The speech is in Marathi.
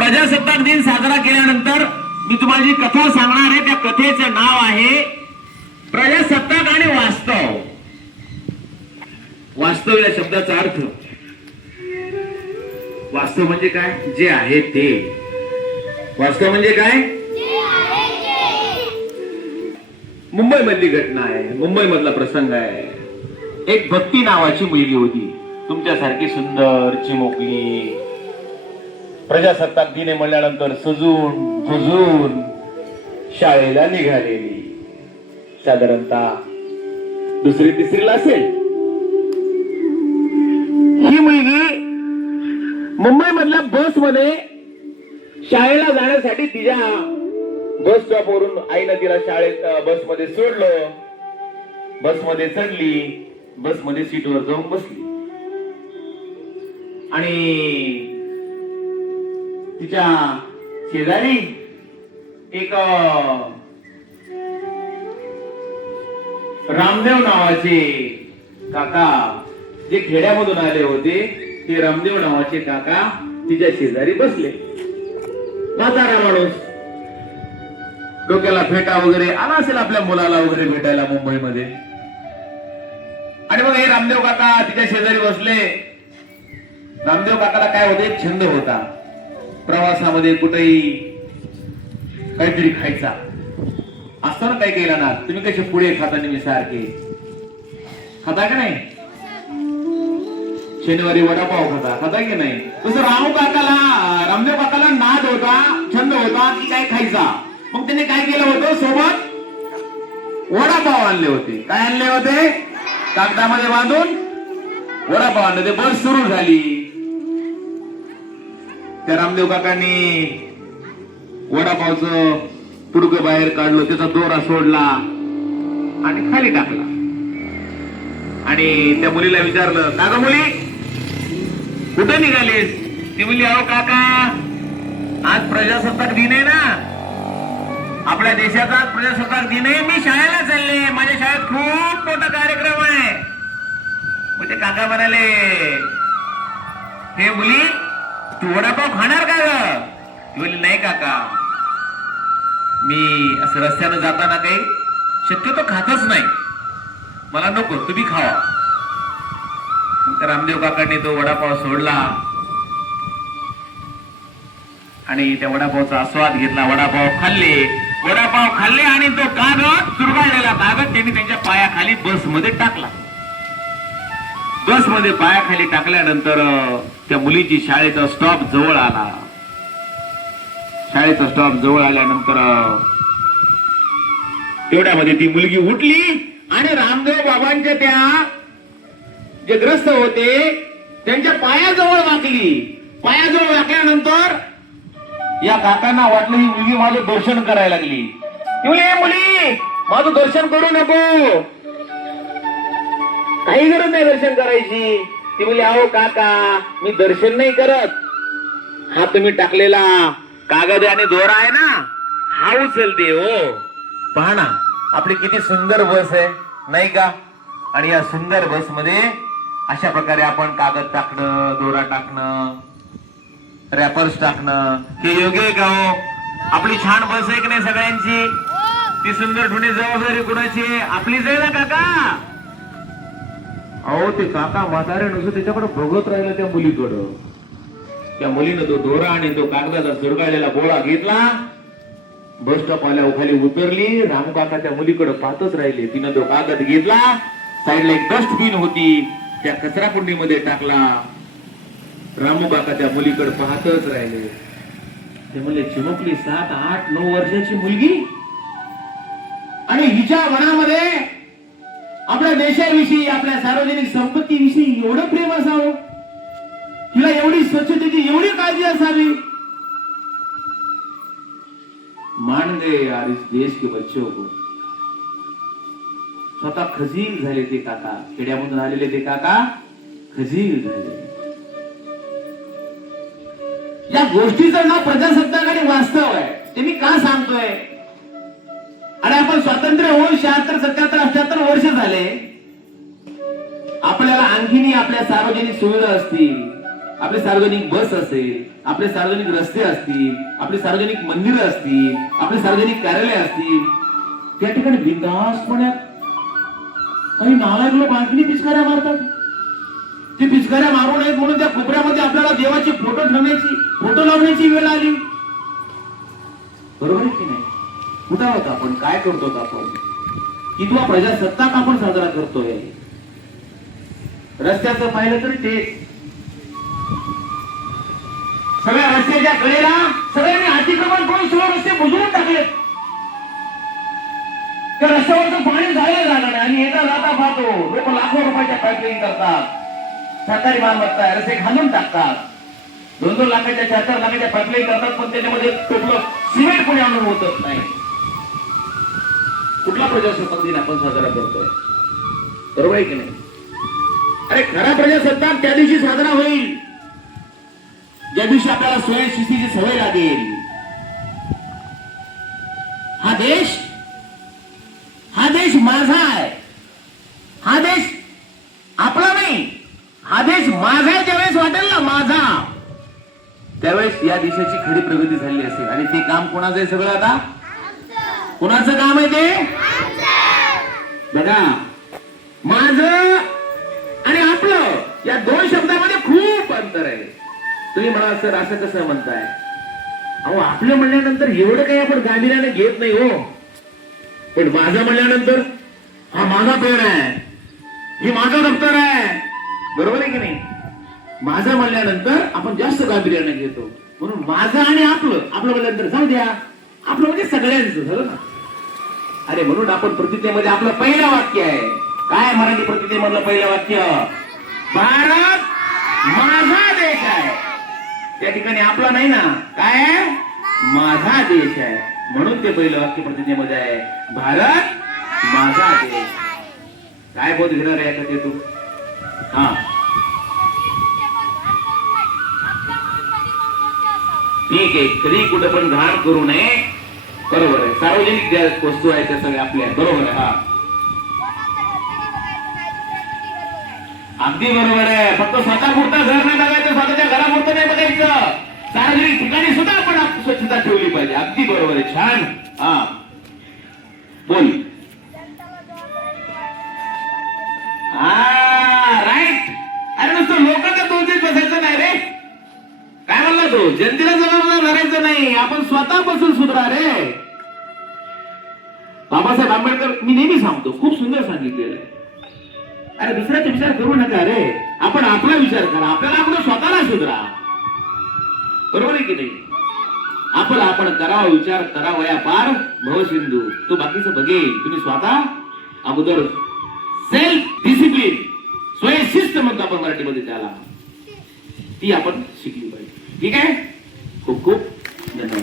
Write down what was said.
प्रजासत्ताक दिन साजरा केल्यानंतर मी तुम्हाला जी कथा सांगणार आहे त्या कथेचं नाव आहे प्रजासत्ताक आणि वास्तव. वास्तव या शब्दाचा अर्थ, वास्तव म्हणजे काय? जे आहे ते. वास्तव म्हणजे काय? मुंबई मधली घटना आहे, मुंबई मधला प्रसंग आहे. एक भक्ती नावाची मुलगी होती, तुमच्यासारखी सुंदर चिमुकली. प्रजासत्ताक दिने म्हणल्यानंतर सजून फुजून शाळेला निघालेली. साधारणतः दुसरी तिसरीला असेल ही मुलगी. मुंबई मधल्या बस मध्ये शाळेला जाण्यासाठी तिच्या बस स्टॉप वरून आईनं तिला शाळेत बसमध्ये सोडलं. बसमध्ये चढली, बसमध्ये सीटवर जाऊन बसली आणि तिच्या शेजारी एक रामदेव नावाचे काका, जे खेड्यामधून आले होते, ते रामदेव नावाचे काका तिच्या शेजारी बसले. म्हातारा माणूस, डोक्याला फेटा वगैरे आला असेल आपल्या मुलाला वगैरे भेटायला मुंबईमध्ये. आणि मग हे रामदेव काका तिच्या शेजारी बसले. रामदेव काकाला काय होते, एक छंद होता, प्रवासामध्ये कुठेही काहीतरी खायचा असतो ना. काही केला ना, तुम्ही कसे पुढे खाता नेहमी सारखे खाता का नाही? शनिवारी वडापाव खाता की नाही? तसं रामदेव काकाला नाद होता, छंद होता की काय खायचा. मग त्याने काय केलं होतं, सोबत वडापाव आणले होते. काय आणले होते? कागदामध्ये बांधून वडापाव आणले होते. बस सुरू झाली. त्या रामदेव काकांनी वडापावचं पुडकं बाहेर काढलं, त्याचा दोरा सोडला आणि खाली टाकला. आणि त्या मुलीला विचारलं, का ग मुली, कुठे निघालीस? ती मुली, अहो काका, आज प्रजासत्ताक दिन आहे ना, आपल्या देशाचा प्रजासत्ताक दिन आहे, मी शाळेला चालले, माझ्या शाळेत खूप मोठा कार्यक्रम आहे. मग ते काका म्हणाले, हे मुली, तू वडापाव खाणार का ग? ती बोलली, नाही काका, मी असं रस्त्यानं जाताना काही शक्यतो खातच नाही, मला नको, तुम्ही खावा. रामदेव काकांनी तो वडापाव सोडला आणि त्या वडापावचा आस्वाद घेतला. वडापाव खाल्ले आणि तो कागद, चुरगाळलेला कागद त्यांनी त्यांच्या पायाखाली बसमध्ये टाकला. बसमध्ये पायाखाली टाकल्यानंतर त्या मुलीची शाळेचा स्टॉप जवळ आला. शाळेचा स्टॉप जवळ आल्यानंतर तेवढ्यामध्ये ती मुलगी उठली आणि रामदेव बाबांच्या त्या जे ग्रस्त होते त्यांच्या पायाजवळ वाकली. पायाजवळ वाकल्यानंतर या काकांना वाटलं ही मुलगी माझं दर्शन करायला लागली. ती मुली, मुली, माझं दर्शन करू नको, काही गरज नाही दर्शन करायची. ती मुली, अहो काका, मी दर्शन नाही करत, हा तुम्ही टाकलेला कागद आणि दोरा आहे ना, हा उचलते. हो, पहा ना, आपली किती सुंदर बस आहे नाही का? आणि या सुंदर बस मध्ये अशा प्रकारे आपण कागद टाकणं, दोरा टाकणं, रॅपर्स टाकणं, हे योग्य आहे का हो? आपली छान बस आहे की नाही सगळ्यांची? ती सुंदर ठेवणे जबाबदारी कुणाची? आपलीच आहे ना काका? अहो, ते काका म्हातारे नुसतं त्याच्याकडे बघत राहिलं त्या मुलीकडं. त्या मुलीनं तो दोरा आणि तो कागदाचा चुरगाळलेला गोळा घेतला. बस स्टॉप आल्या खाली उतरली. रामू काका त्या मुलीकडे पाहतच राहिले. तिनं तो कागद घेतला, साईडला एक डस्टबिन होती, त्या कचरा कुंडीमध्ये टाकला. रामू काका त्या मुलीकडे पाहतच राहिले. ते म्हणले, चिमुकली 7, 8, 9 वर्षाची मुलगी आणि हिच्या मनामध्ये आपल्या देशाविषयी, आपल्या सार्वजनिक संपत्तीविषयी एवढं प्रेम असावं, तिला एवढी स्वच्छतेची एवढी काळजी असावी. मान गए यार इस देश के बच्चों को. स्वतः खजील झाले ते काका, खेड्यामधून आलेले ते काका खजील झाले. या गोष्टीचं नाव प्रजासत्ताक आणि वास्तव आहे. ते मी का सांगतोय? आणि आपण स्वातंत्र्य होऊन 76, 77, 78 वर्ष झाले. आपल्याला आणखीनही आपल्या सार्वजनिक सुविधा असतील, आपले सार्वजनिक बस असेल, आपले सार्वजनिक रस्ते असतील, आपली सार्वजनिक मंदिरं असतील, आपले सार्वजनिक कार्यालय असतील, त्या ठिकाणी बिनधास्तपणे काही नालायक लोक आणखी पिचकाऱ्या मारतात. ते पिचकाऱ्या मारू नयेत म्हणून त्या कोपऱ्यामध्ये आपल्याला देवाचे फोटो लावण्याची वेळ आली. बरोबर आहे की नाही? कुठं आहोत आपण? काय करतो आपण? कितवा प्रजासत्ताक आपण साजरा करतोय? रस्त्याचं पाहिलं तर ते सगळ्या रस्त्याच्या कडेला सगळ्यांनी अतिक्रमण करून सगळे रस्ते बुजवून टाकले. त्या रस्त्यावरचं पाणी जायला जाणार नाही आणि येता जाता पाहतो लोक लाखो रुपयाच्या पाईपलाईन करतात, सरकारी मालमत्ता आहे, रस्ते घालून टाकतात, 2-2 लाखाच्या 4-4 लाखाच्या पाईपलाईन करतात, पण त्याच्यामध्ये टोपलं सिमेंट कोणी आणून होतच नाही. कुठला प्रजासत्ताक दिन आपण साजरा करतोय? बरोबर आहे की नाही? अरे खरा प्रजासत्ताक त्या दिवशी साजरा होईल ज्या दिवशी आपल्याला स्वयंशिस्तीची सवय लागेल. हा देश माझा आहे, हा देश आपला नाही, हा देश माझा आहे. ज्यावेळेस वाटेल ना माझा, त्यावेळेस या देशाची खरी प्रगती झाली असेल. आणि ते काम कोणाचं आहे? सगळं आता कोणाचं काम आहे ते? बघा, माझं आणि आपलं या 2 शब्दामध्ये खूप अंतर आहे. तुम्ही म्हणाल सर असं कसं म्हणताय? अहो, आपलं म्हणल्यानंतर एवढं काही आपण गांभीर्याने घेत नाही हो. पण माझं म्हणल्यानंतर हा माझा पेन आहे, ही माझं दप्तर आहे. बरोबर आहे की नाही? माझं म्हणल्यानंतर आपण जास्त गांभीर्याने घेतो. म्हणून माझं आणि आपलं म्हणल्यानंतर जाऊ द्या, आपलं म्हणजे सगळ्यांचं झालं ना. अरे म्हणून आपण प्रतिज्ञेमध्ये आपलं पहिलं वाक्य आहे काय? मराठी प्रतिज्ञेमधलं पहिलं वाक्य, भारत माझा देश आहे. त्या ठिकाणी आपला नाही ना, काय आहे? माझा देश आहे. म्हणून ते पहिलं वाक्य प्रतिज्ञेमध्ये आहे, भारत माझा देश. काय बोध घेणार आहे आता ते तू? हा, ठीक आहे. कधी कुठं पण घाण करू नये. बरोबर आहे. सार्वजनिक ज्या वस्तू आहेत त्या सगळ्या आपल्या. बरोबर आहे. हा, अगदी बरोबर आहे. फक्त स्वतः पुरतं घर नाही बघायचं, स्वतःच्या घरापुरतं नाही बघायचं. सार्वजनिक ठिकाणी सुद्धा आपण स्वच्छता ठेवली पाहिजे. अगदी बरोबर आहे. छान. हा, बोल. राईट. अरे नुसतं लोकांना दोष देत बसायचं नाही रे. काय म्हणला तो? जनतेला जबाबदार धरायचं नाही, आपण स्वतःपासून सुधरा रे. बाबासाहेब आंबेडकर मी नेहमी सांगतो, खूप सुंदर सांगितलेलं आहे. अरे दुसऱ्याचा विचार करू नका रे, आपण आपला विचार करा. आपल्याला आपलं स्वतःला सुधरा. बरोबर आहे की नाही? आपण करावा विचार, करावया पार भवसिंधू. तो बाकीचं बघेल. तुम्ही स्वतः अगोदर सेल्फ डिसिप्लिन, स्वयंशिस्त म्हणतो आपण मराठीमध्ये त्याला, ती आपण शिकली पाहिजे. ठीक आहे. खूप खूप धन्यवाद.